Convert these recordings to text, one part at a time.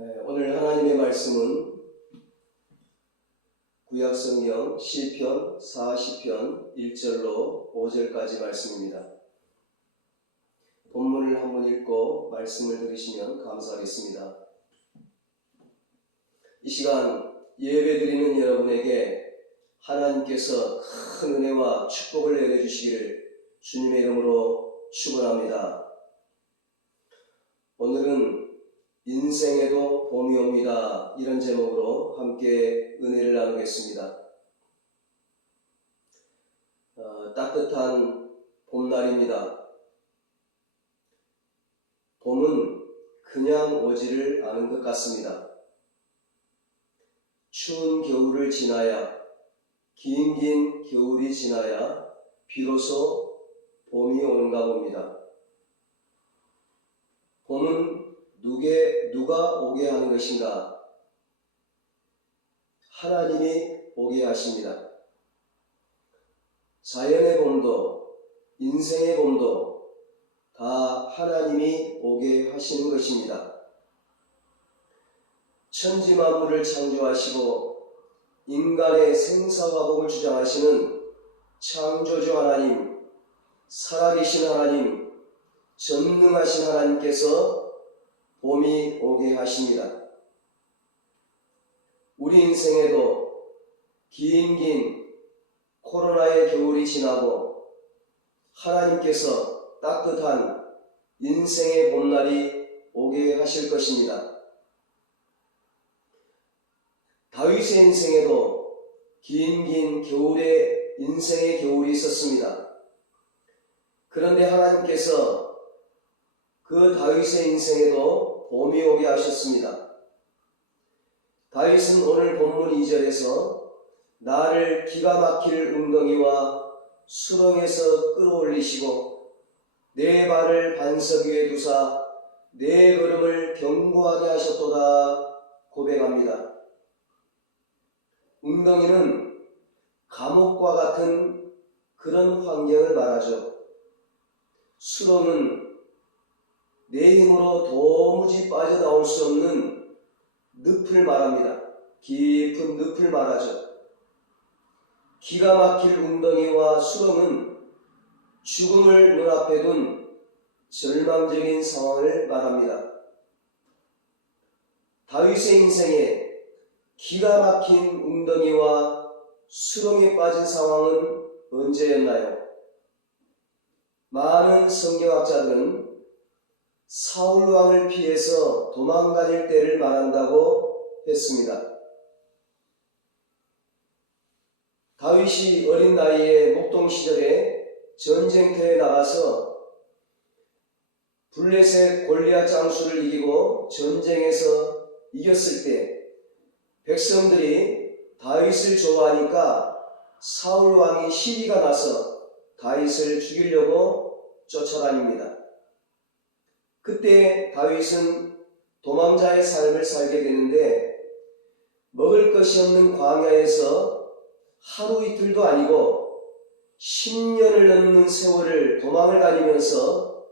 오늘 하나님의 말씀은 구약성경 시편 40편 1절로 5절까지 말씀입니다. 본문을 한번 읽고 말씀을 들으시면 감사하겠습니다. 이 시간 예배드리는 여러분에게 하나님께서 큰 은혜와 축복을 내려주시기를 주님의 이름으로 축원합니다. 오늘은 인생에도 봄이 옵니다. 이런 제목으로 함께 은혜를 나누겠습니다. 따뜻한 봄날입니다. 봄은 그냥 오지를 않은 것 같습니다. 추운 겨울을 지나야, 긴 겨울이 지나야 비로소 봄이 오는가 봅니다. 봄은 누가 오게 하는 것인가? 하나님이 오게 하십니다. 자연의 봄도 인생의 봄도 다 하나님이 오게 하시는 것입니다. 천지 만물을 창조하시고 인간의 생사화복을 주장하시는 창조주 하나님, 살아계신 하나님, 전능하신 하나님께서 봄이 오게 하십니다. 우리 인생에도 긴 코로나의 겨울이 지나고 하나님께서 따뜻한 인생의 봄날이 오게 하실 것입니다. 다윗의 인생에도 긴 겨울의 인생의 겨울이 있었습니다. 그런데 하나님께서 그 다윗의 인생에도 봄이 오게 하셨습니다. 다윗은 오늘 본문 2절에서 나를 기가 막힐 웅덩이와 수렁에서 끌어올리시고 내 발을 반석 위에 두사 내 걸음을 견고하게 하셨도다 고백합니다. 웅덩이는 감옥과 같은 그런 환경을 말하죠. 수렁은 내 힘으로 도무지 빠져나올 수 없는 늪을 말합니다. 깊은 늪을 말하죠. 기가 막힐 웅덩이와 수렁은 죽음을 눈앞에 둔 절망적인 상황을 말합니다. 다윗의 인생에 기가 막힌 웅덩이와 수렁에 빠진 상황은 언제였나요? 많은 성경학자들은 사울 왕을 피해서 도망다닐 때를 말한다고 했습니다. 다윗이 어린 나이에 목동 시절에 전쟁터에 나가서 블레셋 골리앗 장수를 이기고 전쟁에서 이겼을 때 백성들이 다윗을 좋아하니까 사울 왕이 시기가 나서 다윗을 죽이려고 쫓아다닙니다. 그때 다윗은 도망자의 삶을 살게 되는데 먹을 것이 없는 광야에서 하루 이틀도 아니고 10년을 넘는 세월을 도망을 다니면서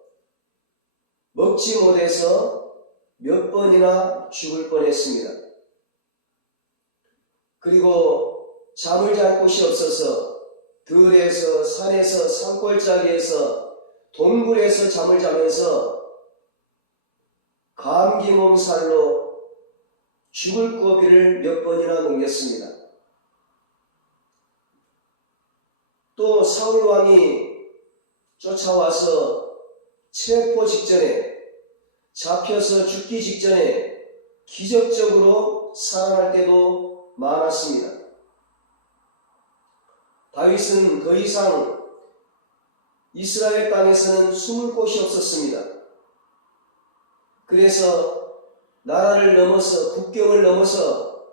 먹지 못해서 몇 번이나 죽을 뻔했습니다. 그리고 잠을 잘 곳이 없어서 들에서 산에서 산골짜기에서 동굴에서 잠을 자면서 감기 몸살로 죽을 고비를 몇 번이나 넘겼습니다. 또 사울 왕이 쫓아와서 체포 직전에 잡혀서 죽기 직전에 기적적으로 살아날 때도 많았습니다. 다윗은 더 이상 이스라엘 땅에서는 숨을 곳이 없었습니다. 그래서 나라를 넘어서 국경을 넘어서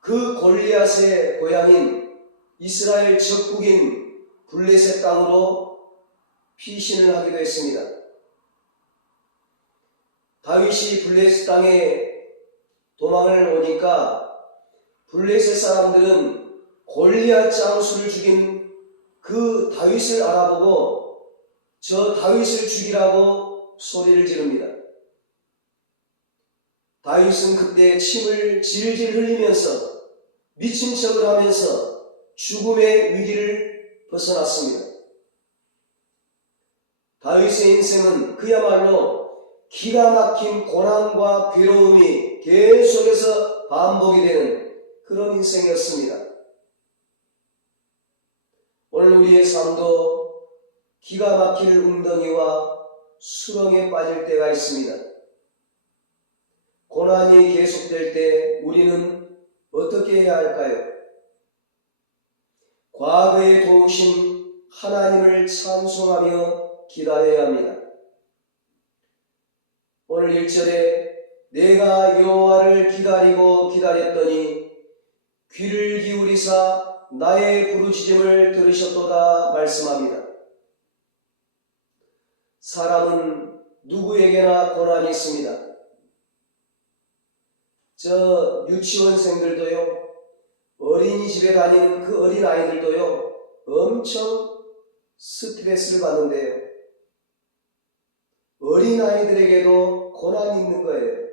그 골리앗의 고향인 이스라엘 적국인 블레셋 땅으로 피신을 하기도 했습니다. 다윗이 블레셋 땅에 도망을 오니까 블레셋 사람들은 골리앗 장수를 죽인 그 다윗을 알아보고 저 다윗을 죽이라고 소리를 지릅니다. 다윗은 그때 침을 질질 흘리면서 미친 척을 하면서 죽음의 위기를 벗어났습니다. 다윗의 인생은 그야말로 기가 막힌 고난과 괴로움이 계속해서 반복이 되는 그런 인생이었습니다. 오늘 우리의 삶도 기가 막힐 웅덩이와 수렁에 빠질 때가 있습니다. 고난이 계속될 때 우리는 어떻게 해야 할까요? 과거에 도우신 하나님을 찬송하며 기다려야 합니다. 오늘 1절에 내가 여호와를 기다리고 기다렸더니 귀를 기울이사 나의 부르짖음을 들으셨도다 말씀합니다. 사람은 누구에게나 고난이 있습니다. 저 유치원생들도요, 어린이집에 다니는 그 어린아이들도요, 엄청 스트레스를 받는데요. 어린아이들에게도 고난이 있는 거예요.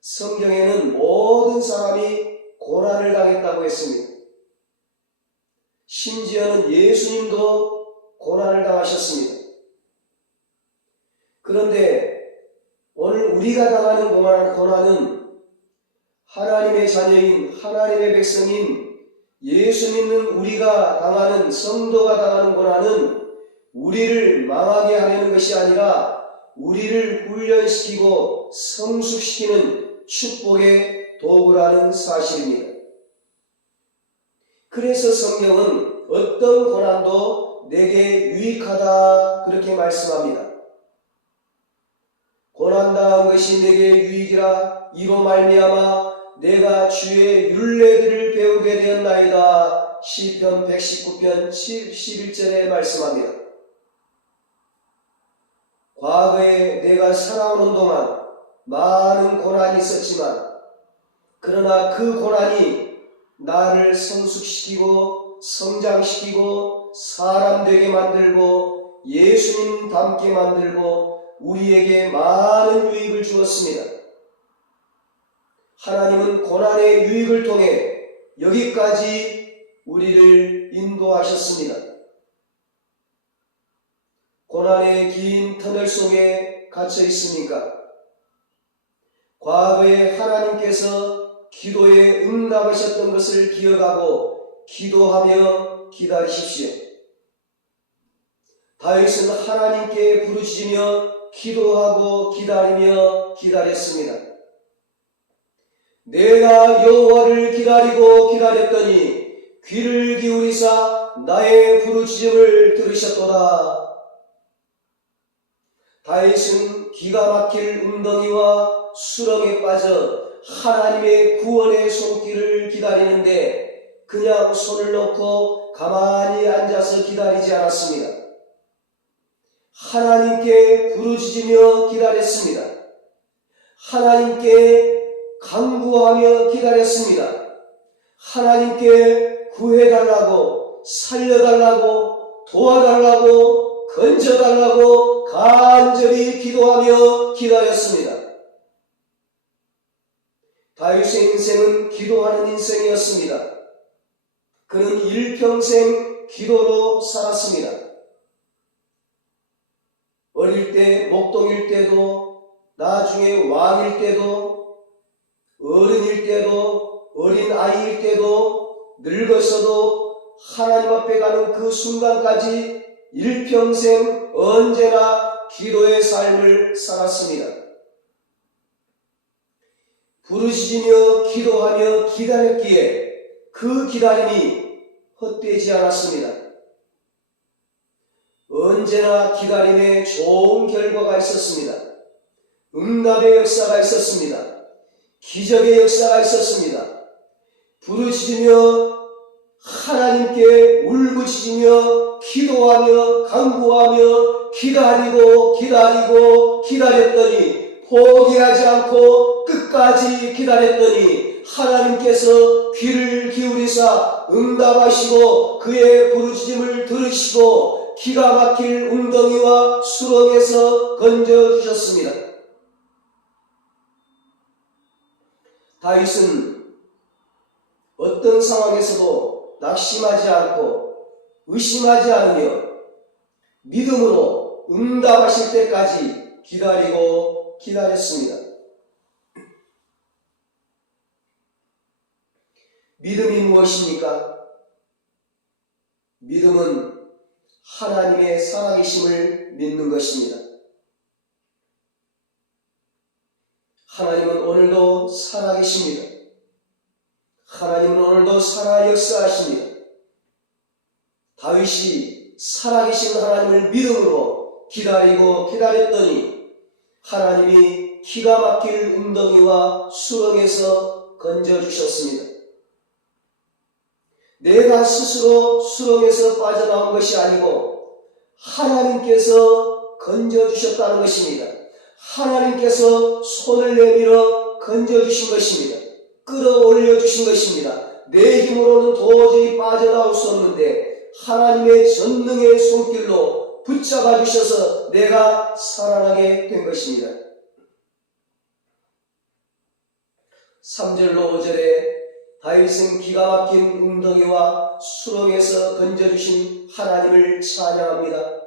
성경에는 모든 사람이 고난을 당했다고 했습니다. 심지어는 예수님도 고난을 당하셨습니다. 그런데 오늘 우리가 당하는 고난은 하나님의 자녀인 하나님의 백성인 예수 믿는 우리가 당하는, 성도가 당하는 고난은 우리를 망하게 하려는 것이 아니라 우리를 훈련시키고 성숙시키는 축복의 도구라는 사실입니다. 그래서 성경은 어떤 고난도 내게 유익하다 그렇게 말씀합니다. 고난당한 것이 내게 유익이라 이로 말미암아 내가 주의 율례들을 배우게 되었나이다. 시편 119편 11절에 말씀합니다. 과거에 내가 살아오는 동안 많은 고난이 있었지만 그러나 그 고난이 나를 성숙시키고 성장시키고 사람 되게 만들고 예수님 닮게 만들고 우리에게 많은 유익을 주었습니다. 하나님은 고난의 유익을 통해 여기까지 우리를 인도하셨습니다. 고난의 긴 터널 속에 갇혀 있습니까? 과거에 하나님께서 기도에 응답하셨던 것을 기억하고 기도하며 기다리십시오. 다윗은 하나님께 부르짖으며 기도하고 기다리며 기다렸습니다. 내가 여호와를 기다리고 기다렸더니 귀를 기울이사 나의 부르짖음을 들으셨도다. 다윗은 기가 막힐 웅덩이와 수렁에 빠져 하나님의 구원의 손길을 기다리는데 그냥 손을 놓고 가만히 앉아서 기다리지 않았습니다. 하나님께 부르짖으며 기다렸습니다. 하나님께 간구하며 기다렸습니다. 하나님께 구해달라고, 살려달라고, 도와달라고, 건져달라고 간절히 기도하며 기다렸습니다. 다윗의 인생은 기도하는 인생이었습니다. 그는 일평생 기도로 살았습니다. 어릴 때, 목동일 때도, 나중에 왕일 때도, 어른일 때도, 어린아이일 때도, 늙어서도 하나님 앞에 가는 그 순간까지 일평생 언제나 기도의 삶을 살았습니다. 부르짖으며 기도하며 기다렸기에 그 기다림이 헛되지 않았습니다. 언제나 기다림에 좋은 결과가 있었습니다. 응답의 역사가 있었습니다. 기적의 역사가 있었습니다. 부르짖으며 하나님께 울부짖으며 기도하며 간구하며 기다리고 기다렸더니 포기하지 않고 끝까지 기다렸더니 하나님께서 귀를 기울이사 응답하시고 그의 부르짖음을 들으시고 기가 막힐 웅덩이와 수렁에서 건져주셨습니다. 다윗은 어떤 상황에서도 낙심하지 않고 의심하지 않으며 믿음으로 응답하실 때까지 기다렸습니다. 믿음이 무엇입니까? 믿음은 하나님의 살아계심을 믿는 것입니다. 하나님은 오늘도 살아계십니다. 하나님은 오늘도 살아 역사하십니다. 다윗이 살아계신 하나님을 믿음으로 기다렸더니 하나님이 기가 막힐 웅덩이와 수렁에서 건져주셨습니다. 내가 스스로 수렁에서 빠져나온 것이 아니고 하나님께서 건져주셨다는 것입니다. 하나님께서 손을 내밀어 건져주신 것입니다. 끌어올려 주신 것입니다. 내 힘으로는 도저히 빠져나올 수 없는데 하나님의 전능의 손길로 붙잡아 주셔서 내가 살아나게 된 것입니다. 3절로 5절에 다윗은 기가 막힌 웅덩이와 수렁에서 건져주신 하나님을 찬양합니다.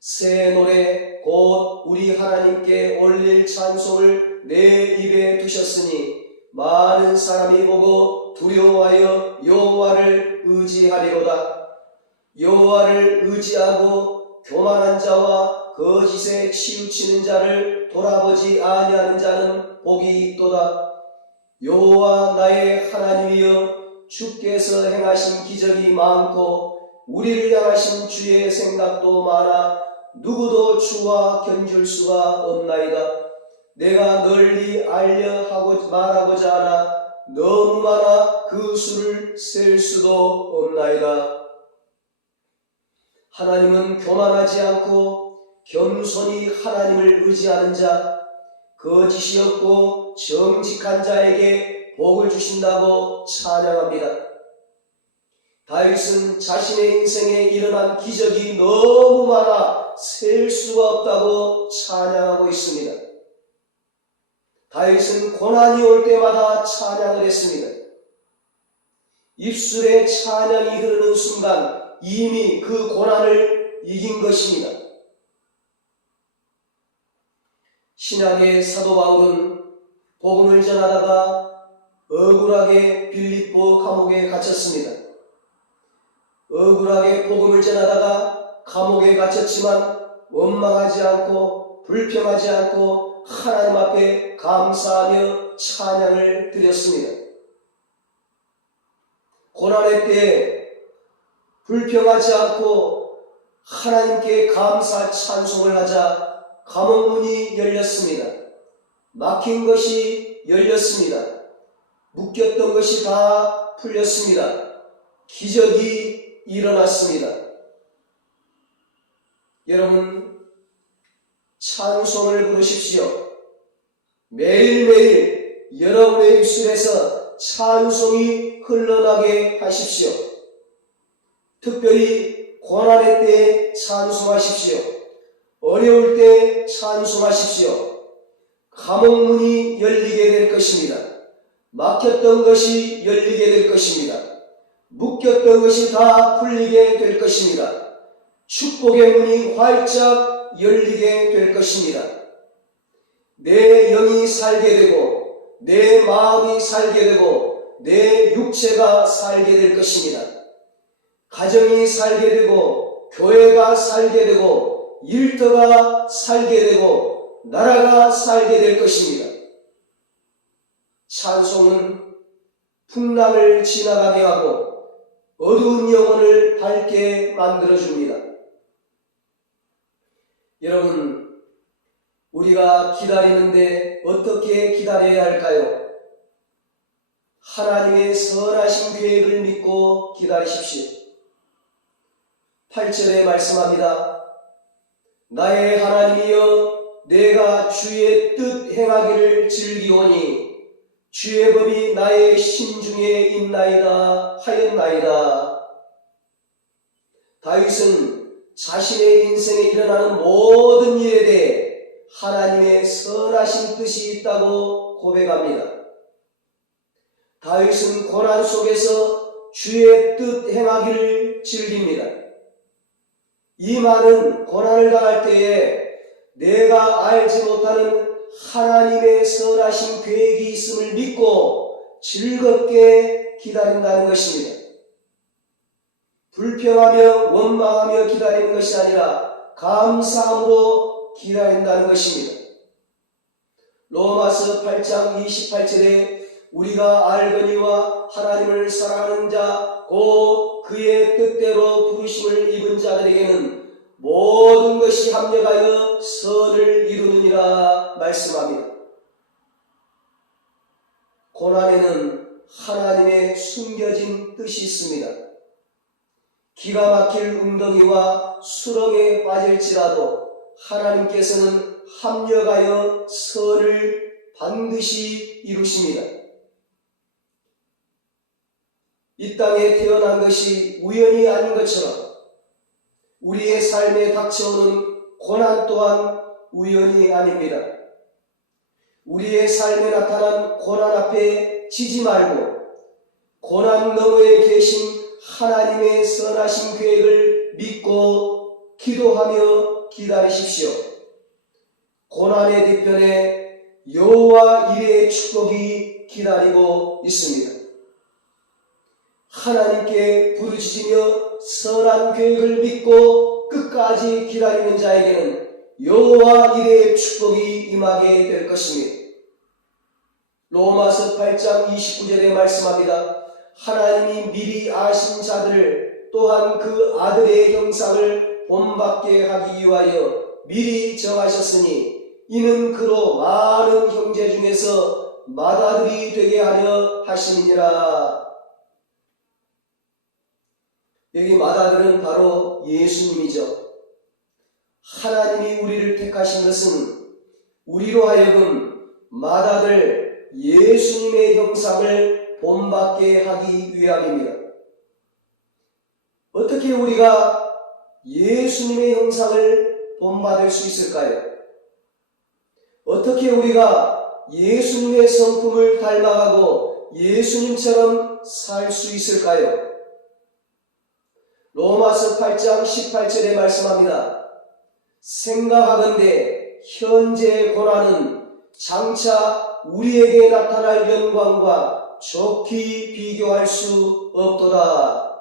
새 노래 곧 우리 하나님께 올릴 찬송을 내 입에 두셨으니 많은 사람이 보고 두려워하여 여호와를 의지하리로다. 여호와를 의지하고 교만한 자와 거짓에 치우치는 자를 돌아보지 아니하는 자는 복이 있도다. 여호와 나의 하나님이여 주께서 행하신 기적이 많고 우리를 향하신 주의 생각도 많아 누구도 주와 견줄 수가 없나이다. 내가 널리 말하고자 하나 너무 많아 그 수를 셀 수도 없나이다. 하나님은 교만하지 않고 겸손히 하나님을 의지하는 자, 거짓이 없고 정직한 자에게 복을 주신다고 찬양합니다. 다윗은 자신의 인생에 일어난 기적이 너무 많아 셀 수가 없다고 찬양하고 있습니다. 다윗은 고난이 올 때마다 찬양을 했습니다. 입술에 찬양이 흐르는 순간 이미 그 고난을 이긴 것입니다. 신약의 사도 바울은 복음을 전하다가 억울하게 빌립보 감옥에 갇혔습니다. 억울하게 복음을 전하다가 감옥에 갇혔지만 원망하지 않고 불평하지 않고 하나님 앞에 감사하며 찬양을 드렸습니다. 고난의 때에 불평하지 않고 하나님께 감사 찬송을 하자 감옥 문이 열렸습니다. 막힌 것이 열렸습니다. 묶였던 것이 다 풀렸습니다. 기적이 일어났습니다. 여러분, 찬송을 부르십시오. 매일매일 여러분의 입술에서 찬송이 흘러나게 하십시오. 특별히 고난의 때에 찬송하십시오. 어려울 때 찬송하십시오. 감옥 문이 열리게 될 것입니다. 막혔던 것이 열리게 될 것입니다. 묶였던 것이 다 풀리게 될 것입니다. 축복의 문이 활짝 열리게 될 것입니다. 내 영이 살게 되고 내 마음이 살게 되고 내 육체가 살게 될 것입니다. 가정이 살게 되고 교회가 살게 되고 일터가 살게 되고 나라가 살게 될 것입니다. 찬송은 풍랑을 지나가게 하고 어두운 영혼을 밝게 만들어줍니다. 여러분, 우리가 기다리는데 어떻게 기다려야 할까요? 하나님의 선하신 계획을 믿고 기다리십시오. 8절에 말씀합니다. 나의 하나님이여 내가 주의 뜻 행하기를 즐기오니 주의 법이 나의 심중에 있나이다 하였나이다. 다윗은 자신의 인생에 일어나는 모든 일에 대해 하나님의 선하신 뜻이 있다고 고백합니다. 다윗은 고난 속에서 주의 뜻 행하기를 즐깁니다. 이 많은 고난을 당할 때에 내가 알지 못하는 하나님의 선하신 계획이 있음을 믿고 즐겁게 기다린다는 것입니다. 불평하며 원망하며 기다리는 것이 아니라 감사함으로 기다린다는 것입니다. 로마서 8장 28절에 우리가 알거니와 하나님을 사랑하는 자 곧 그의 뜻대로 부르심을 입은 자들에게는 모든 것이 합력하여 선을 이루느니라 말씀합니다. 고난에는 하나님의 숨겨진 뜻이 있습니다. 기가 막힐 웅덩이와 수렁에 빠질지라도 하나님께서는 합력하여 선을 반드시 이루십니다. 이 땅에 태어난 것이 우연이 아닌 것처럼 우리의 삶에 닥쳐오는 고난 또한 우연이 아닙니다. 우리의 삶에 나타난 고난 앞에 지지 말고 고난 너머에 계신 하나님의 선하신 계획을 믿고 기도하며 기다리십시오. 고난의 뒤편에 여호와 이레의 축복이 기다리고 있습니다. 하나님께 부르짖으며 선한 계획을 믿고 끝까지 기다리는 자에게는 여호와 이레의 축복이 임하게 될 것입니다. 로마서 8장 29절에 말씀합니다. 하나님이 미리 아신 자들을 또한 그 아들의 형상을 본받게 하기 위하여 미리 정하셨으니 이는 그로 많은 형제 중에서 맏아들이 되게 하려 하심이니라. 여기 맏아들은 바로 예수님이죠. 하나님이 우리를 택하신 것은 우리로 하여금 맏아들 예수님의 형상을 본받게 하기 위함입니다. 어떻게 우리가 예수님의 형상을 본받을 수 있을까요? 어떻게 우리가 예수님의 성품을 닮아가고 예수님처럼 살 수 있을까요? 로마서 8장 18절에 말씀합니다. 생각하건대 현재의 고난은 장차 우리에게 나타날 영광과 좋게 비교할 수 없도다.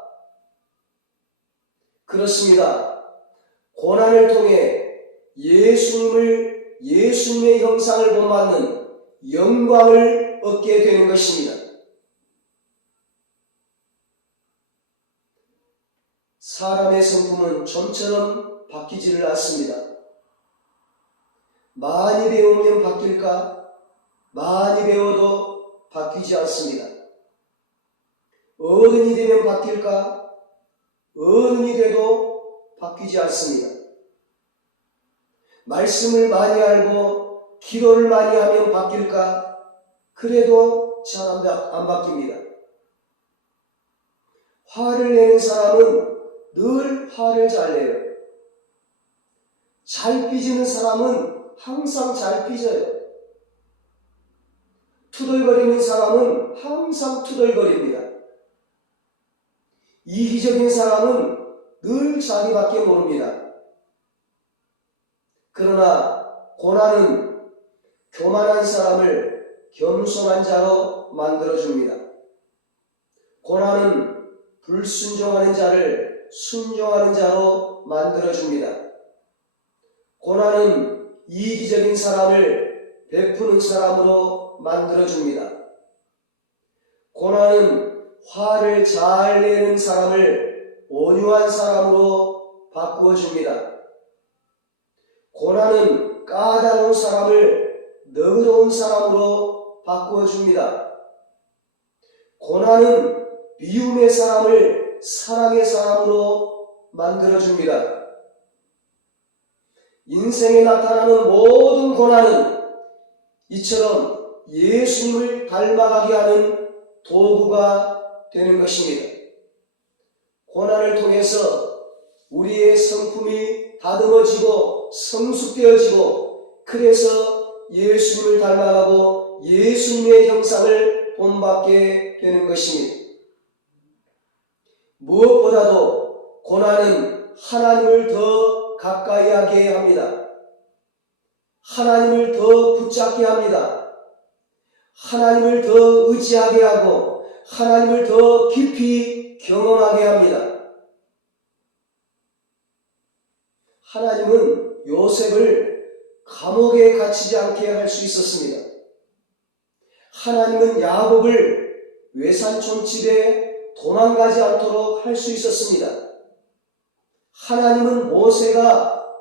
그렇습니다. 고난을 통해 예수님의 형상을 본받는 영광을 얻게 되는 것입니다. 사람의 성품은 좀처럼 바뀌지를 않습니다. 많이 배우면 바뀔까? 많이 배워도 바뀌지 않습니다. 어른이 되면 바뀔까? 어른이 돼도 바뀌지 않습니다. 말씀을 많이 알고 기도를 많이 하면 바뀔까? 그래도 잘 안 바뀝니다. 화를 내는 사람은 늘 화를 잘 내요. 잘 삐지는 사람은 항상 잘 삐져요. 투덜거리는 사람은 항상 투덜거립니다. 이기적인 사람은 늘 자기밖에 모릅니다. 그러나 고난은 교만한 사람을 겸손한 자로 만들어줍니다. 고난은 불순종하는 자를 순종하는 자로 만들어줍니다. 고난은 이기적인 사람을 베푸는 사람으로 만들어줍니다. 고난은 화를 잘 내는 사람을 온유한 사람으로 바꾸어줍니다. 고난은 까다로운 사람을 너그러운 사람으로 바꾸어줍니다. 고난은 미움의 사람을 사랑의 사람으로 만들어줍니다. 인생에 나타나는 모든 고난은 이처럼 예수님을 닮아가게 하는 도구가 되는 것입니다. 고난을 통해서 우리의 성품이 다듬어지고 성숙되어지고 그래서 예수님을 닮아가고 예수님의 형상을 본받게 되는 것입니다. 무엇보다도 고난은 하나님을 더 가까이 하게 합니다. 하나님을 더 붙잡게 합니다. 하나님을 더 의지하게 하고 하나님을 더 깊이 경험하게 합니다. 하나님은 요셉을 감옥에 갇히지 않게 할 수 있었습니다. 하나님은 야곱을 외산촌집에 도망가지 않도록 할 수 있었습니다. 하나님은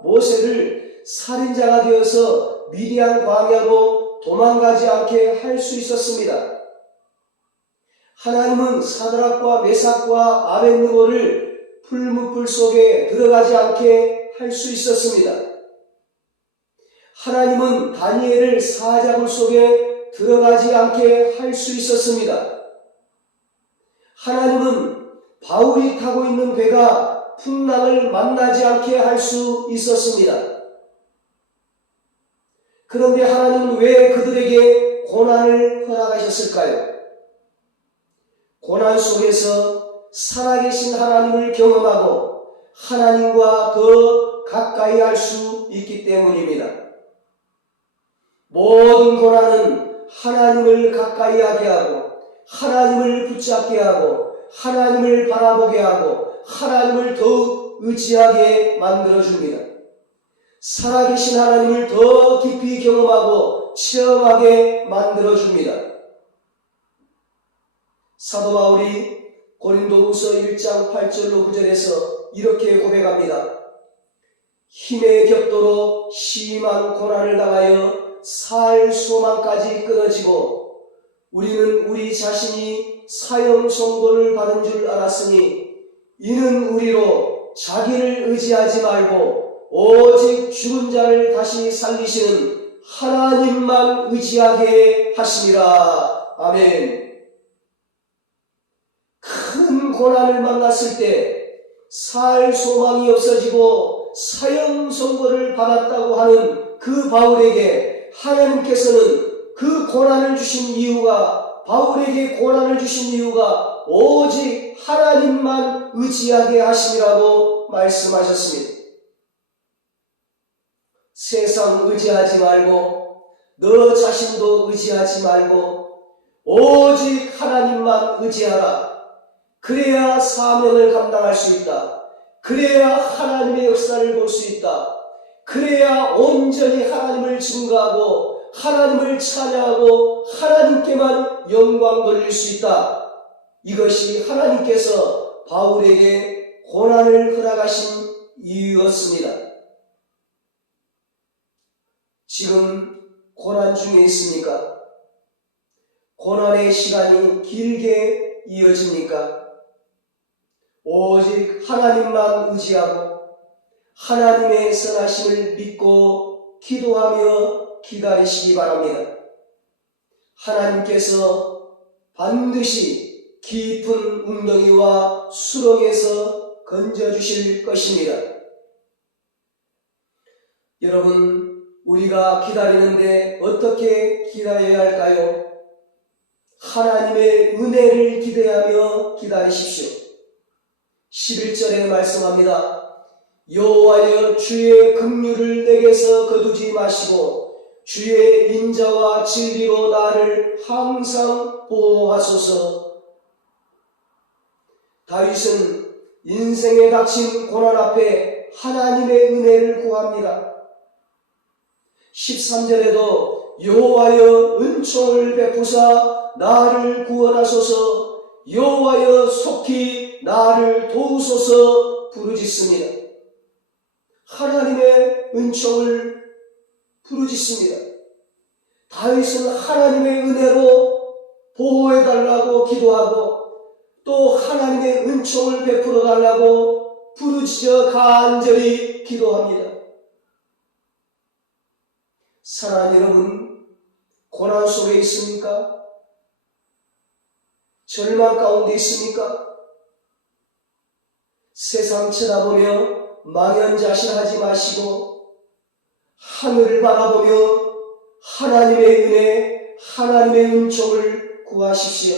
모세를 살인자가 되어서 미디안 광야로 도망가지 않게 할 수 있었습니다. 하나님은 사드락과 메삭과 아벳느고를 풀무불 속에 들어가지 않게 할 수 있었습니다. 하나님은 다니엘을 사자굴 속에 들어가지 않게 할 수 있었습니다. 하나님은 바울이 타고 있는 배가 풍랑을 만나지 않게 할 수 있었습니다. 그런데 하나님은 왜 그들에게 고난을 허락하셨을까요? 고난 속에서 살아계신 하나님을 경험하고 하나님과 더 가까이 할 수 있기 때문입니다. 모든 고난은 하나님을 가까이 하게 하고 하나님을 붙잡게 하고 하나님을 바라보게 하고 하나님을 더욱 의지하게 만들어줍니다. 살아계신 하나님을 더 깊이 경험하고 체험하게 만들어줍니다. 사도 바울이 고린도후서 1장 8절로 9절에서 이렇게 고백합니다. 힘의 격도로 심한 고난을 당하여 살 소망까지 끊어지고 우리는 우리 자신이 사형 선고를 받은 줄 알았으니 이는 우리로 자기를 의지하지 말고 오직 죽은 자를 다시 살리시는 하나님만 의지하게 하심이라. 아멘. 큰 고난을 만났을 때 살 소망이 없어지고 사형 선고를 받았다고 하는 그 바울에게 하나님께서는 그 고난을 주신 이유가, 바울에게 고난을 주신 이유가 오직 하나님만 의지하게 하심이라고 말씀하셨습니다. 세상 의지하지 말고 너 자신도 의지하지 말고 오직 하나님만 의지하라. 그래야 사명을 감당할 수 있다. 그래야 하나님의 역사를 볼 수 있다. 그래야 온전히 하나님을 증거하고 하나님을 찬양하고 하나님께만 영광 돌릴 수 있다. 이것이 하나님께서 바울에게 고난을 허락하신 이유였습니다. 지금 고난 중에 있습니까? 고난의 시간이 길게 이어집니까? 오직 하나님만 의지하고 하나님의 선하심을 믿고 기도하며 기다리시기 바랍니다. 하나님께서 반드시 깊은 웅덩이와 수렁에서 건져주실 것입니다. 여러분, 우리가 기다리는데 어떻게 기다려야 할까요? 하나님의 은혜를 기대하며 기다리십시오. 11절에 말씀합니다. 여호와여 주의 긍휼을 내게서 거두지 마시고 주의 인자와 진리로 나를 항상 보호하소서. 다윗은 인생에 닥친 고난 앞에 하나님의 은혜를 구합니다. 13절에도 여호와여 은총을 베푸사 나를 구원하소서. 여호와여 속히 나를 도우소서 부르짖습니다. 하나님의 은총을 부르짖습니다. 다윗은 하나님의 은혜로 보호해달라고 기도하고 또 하나님의 은총을 베풀어 달라고 부르짖어 간절히 기도합니다. 사랑하는 여러분, 고난 속에 있습니까? 절망 가운데 있습니까? 세상 쳐다보며 망연자실하지 마시고 하늘을 바라보며 하나님의 은혜, 하나님의 은총을 구하십시오.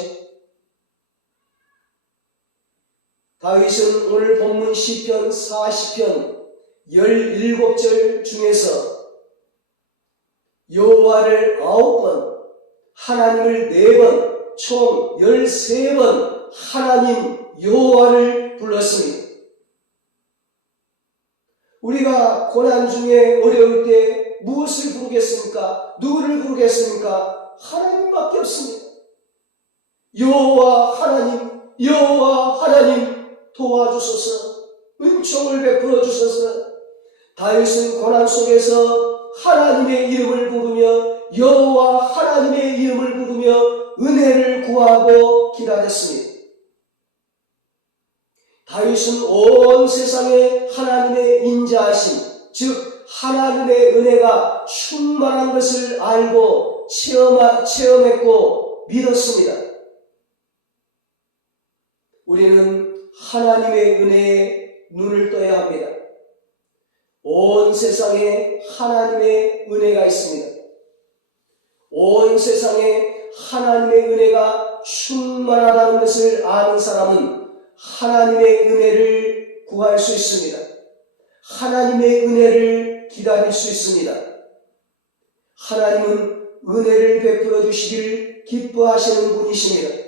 다윗은 오늘 본문 시편 40편 17절 중에서 여호와를 9번, 하나님을 4번, 총 13번 하나님 여호와를 불렀습니다. 우리가 고난 중에 어려울 때 무엇을 부르겠습니까? 누구를 부르겠습니까? 하나님밖에 없습니다. 여호와 하나님, 여호와 하나님 도와주소서, 은총을 베풀어 주소서. 다윗은 고난 속에서 하나님의 이름을 부르며 여호와 하나님의 이름을 부르며 은혜를 구하고 기다렸습니다. 다윗은 온 세상에 하나님의 인자하심, 즉 하나님의 은혜가 충만한 것을 알고 체험했고 믿었습니다. 우리는 하나님의 은혜에 눈을 떠야 합니다. 온 세상에 하나님의 은혜가 있습니다. 온 세상에 하나님의 은혜가 충만하다는 것을 아는 사람은 하나님의 은혜를 구할 수 있습니다. 하나님의 은혜를 기다릴 수 있습니다. 하나님은 은혜를 베풀어 주시길 기뻐하시는 분이십니다.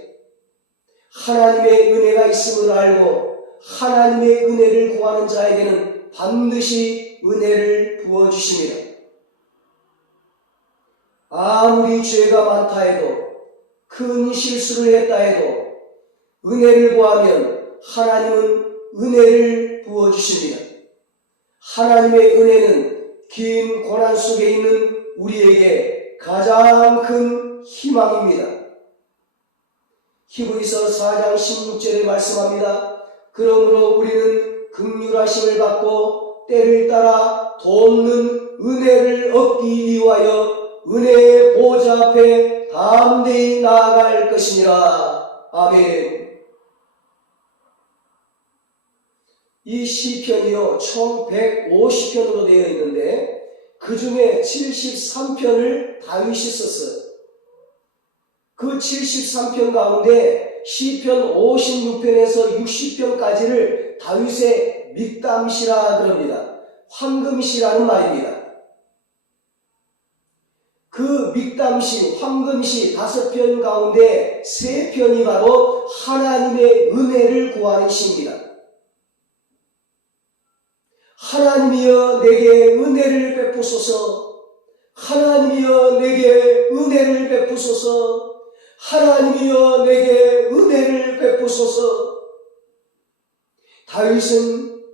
하나님의 은혜가 있음을 알고 하나님의 은혜를 구하는 자에게는 반드시 은혜를 부어주십니다. 아무리 죄가 많다 해도, 큰 실수를 했다 해도 은혜를 구하면 하나님은 은혜를 부어주십니다. 하나님의 은혜는 긴 고난 속에 있는 우리에게 가장 큰 희망입니다. 히브리서 4장 16절에 말씀합니다. 그러므로 우리는 긍휼하심을 받고 때를 따라 돕는 은혜를 얻기 위하여 은혜의 보좌 앞에 담대히 나아갈 것이니라. 아멘. 이 시편이요 총 150편으로 되어 있는데 그 중에 73편을 다윗이 썼어요. 그 73편 가운데 시편 56편에서 60편까지를 다윗의 믹담시라 그럽니다. 황금시라는 말입니다. 그 믹담시, 황금시 5편 가운데 3편이 바로 하나님의 은혜를 구하는 시입니다. 하나님이여 내게 은혜를 베푸소서, 하나님이여 내게 은혜를 베푸소서, 하나님이여 내게 은혜를 베푸소서. 다윗은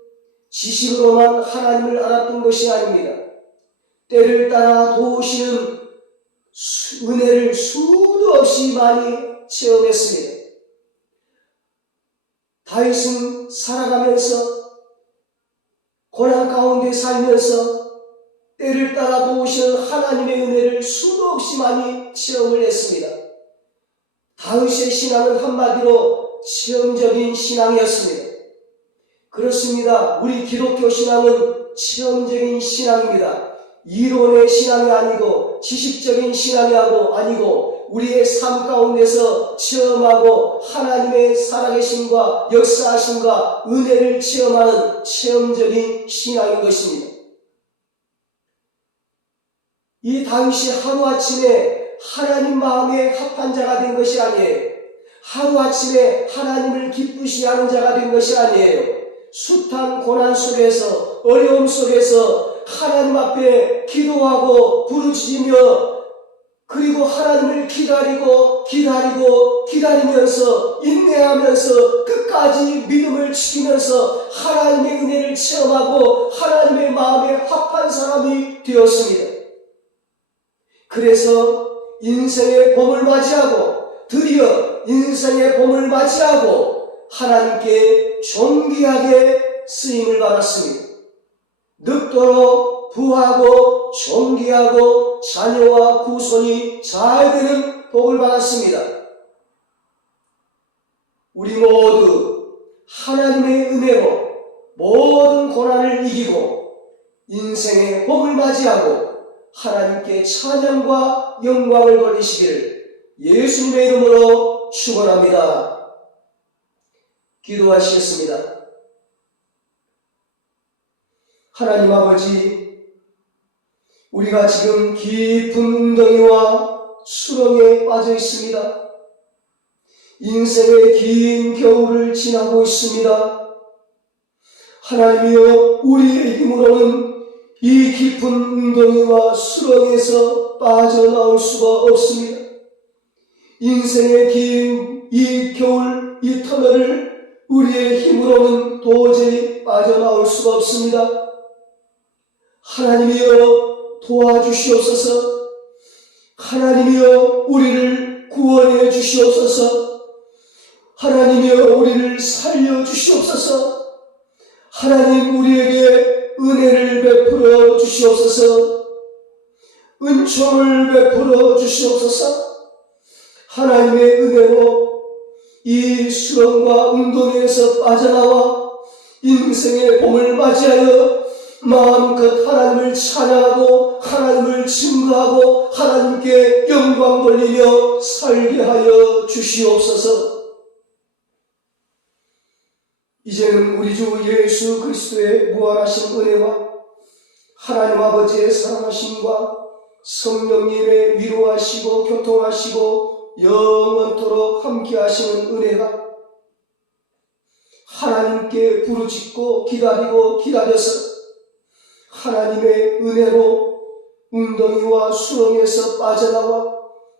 지식으로만 하나님을 알았던 것이 아닙니다. 때를 따라 도우시는 은혜를 수도 없이 많이 체험했습니다. 다윗은 살아가면서 고난 가운데 살면서 때를 따라 도우시는 하나님의 은혜를 수도 없이 많이 체험을 했습니다. 다윗의 신앙은 한마디로 체험적인 신앙이었습니다. 그렇습니다. 우리 기독교 신앙은 체험적인 신앙입니다. 이론의 신앙이 아니고 지식적인 신앙이 아니고 우리의 삶 가운데서 체험하고 하나님의 살아계심과 역사하심과 은혜를 체험하는 체험적인 신앙인 것입니다. 이 다윗이 하루아침에 하나님 마음에 합한 자가 된 것이 아니에요. 하루아침에 하나님을 기쁘시게 하는 자가 된 것이 아니에요. 숱한 고난 속에서, 어려움 속에서 하나님 앞에 기도하고 부르짖으며 그리고 하나님을 기다리면서 인내하면서 끝까지 믿음을 지키면서 하나님의 은혜를 체험하고 하나님의 마음에 합한 사람이 되었습니다. 그래서 인생의 봄을 맞이하고 드디어 인생의 봄을 맞이하고 하나님께 존귀하게 쓰임을 받았습니다. 늙도록 부하고 존귀하고 자녀와 후손이 잘 되는 복을 받았습니다. 우리 모두 하나님의 은혜로 모든 고난을 이기고 인생의 복을 맞이하고 하나님께 찬양과 영광을 돌리시기를 예수님의 이름으로 축원합니다. 기도하시겠습니다. 하나님 아버지, 우리가 지금 깊은 웅덩이와 수렁에 빠져 있습니다. 인생의 긴 겨울을 지나고 있습니다. 하나님이여, 우리의 힘으로는 이 깊은 웅덩이와 수렁에서 빠져나올 수가 없습니다. 인생의 긴 이 겨울, 이 터널을 우리의 힘으로는 도저히 빠져나올 수가 없습니다. 하나님이여, 도와주시옵소서. 하나님이여, 우리를 구원해 주시옵소서. 하나님이여, 우리를 살려주시옵소서. 하나님, 우리에게 은혜를 베풀어 주시옵소서. 은총을 베풀어 주시옵소서. 하나님의 은혜로 이 수렁과 웅덩이에서 빠져나와 인생의 봄을 맞이하여 마음껏 하나님을 찬양하고 하나님을 증거하고 하나님께 영광 돌리며 살게 하여 주시옵소서. 이제는 우리 주 예수 그리스도의 무한하신 은혜와 하나님 아버지의 사랑하심과 성령님의 위로하시고 교통하시고 영원토록 함께 하시는 은혜가 하나님께 부르짖고 기다려서 하나님의 은혜로 웅덩이와 수렁에서 빠져나와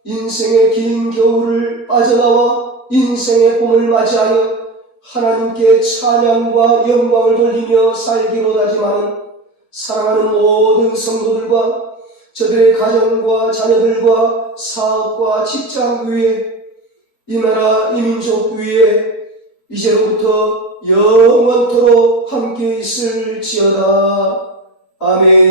인생의 긴 겨울을 빠져나와 인생의 봄을 맞이하여 하나님께 찬양과 영광을 돌리며 살기로 다짐하는 사랑하는 모든 성도들과 저들의 가정과 자녀들과 사업과 직장 위에 이 나라 이 민족 위에 이제로부터 영원토록 함께 있을지어다. 아멘.